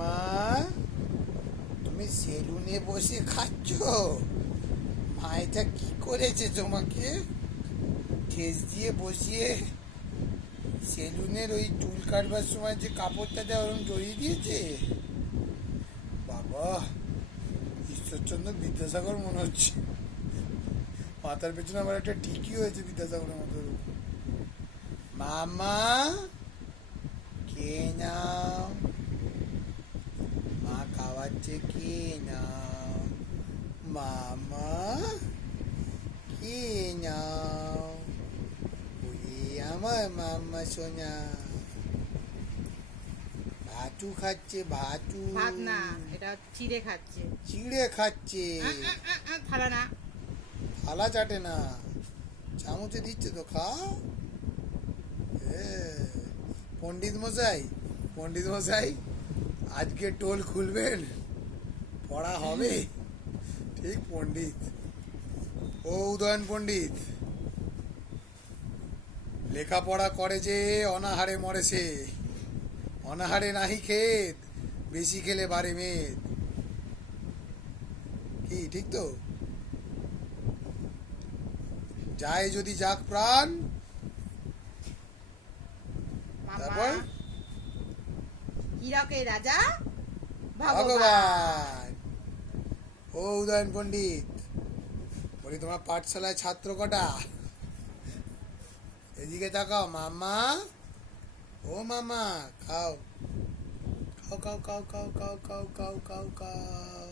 মামা, তুমি সেলুনে বসে খাচ্ছ? মায়েটা কি করেছে তোমাকে? ঠেস দিয়ে বসিয়ে সেলুনের ওই চুল কাটবার সময় যে কাপড়টা দেয় ওরকম জড়িয়ে দিয়েছে। বাবা, ঈশ্বরচন্দ্র বিদ্যাসাগর মনে হচ্ছে। মাথার পেছনে আমার একটা ঠিকই হয়েছে বিদ্যাসাগরের মতো। মামা, কে নাও, মা খাওয়াচ্ছে, কে নাও। মামা, কে নাও। ওরে আমার মাম্মা সোনা, ভাতু খাচ্ছে, ভাতু। ভাত না, এটা চিড়ে খাচ্ছে। চিড়ে খাচ্ছে। থালা না, থালা চাটে না, চামচে দিচ্ছে তো, খা। পণ্ডিত মশাই, পণ্ডিত মশাই, আজকে টোল খুলবেন, পড়া হবে। ঠিক পণ্ডিত, ও উদয়ন পণ্ডিত। লেখাপড়া করে যে অনাহারে মরেছে, অনাহারে নাহি খেত, বেশি খেলে বাড়ে মেদ। কি ঠিক তো? যায় যদি যাক প্রাণ, মামা তারপর হীরকের রাজা ভগবান। ভগবান। ও উদয়ন পণ্ডিত, বলি তোমার পাঠশালায় ছাত্র কটা? এদিকে তাকাও মামা, ও মামা, খাও, খাও খাও খাও খাও খাও খাও খাও খাও খাও।